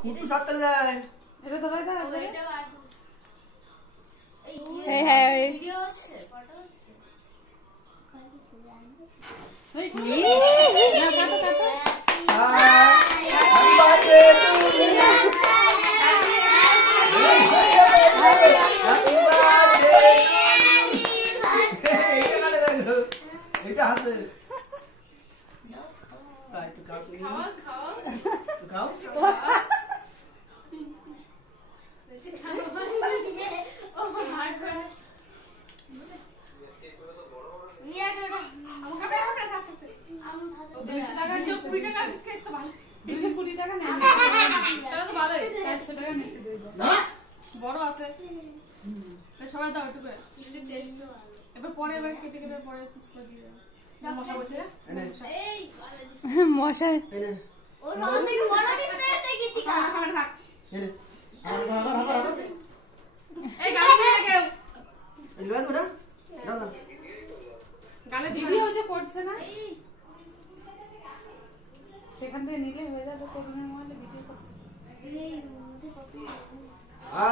খুঁটু সাত করে দেয় এটা ধরাই দাও এটা এই হ্যাঁ ভিডিও আছে ফটো আছে ওই না কাটো কাটো happy birthday to you happy birthday এটা হাসে তাই তো খাওয়া খাওয়া তো খাও ও হার্ড করে রিয়া করো আমাকে বেরোতে থাকতে আমি ভালো 200 টাকা 20 টাকা খেতে ভালো 220 টাকা নেন তাহলে তো ভালোই 400 টাকা নিচে দিয়ে দাও না বড় আছে সবাই দাও একটু করে দেখলো এবার পরে এবার কেটে কেটে পরে পিস করে দিয়ে দাও মশা বসে এনে এই মশা এনে ও রোজ থেকে বড় দিতে থেকে গিটিকা খাবার থাক এনে আর এই গালে দিয়ে কেউ এই লয় ওটা দাও দাও গালে ভিডিও যে করছে না সেখান থেকে নিলে হয়ে যাবে করোনার মোবাইলে ভিডিও করছে এই মধ্যে কপি আ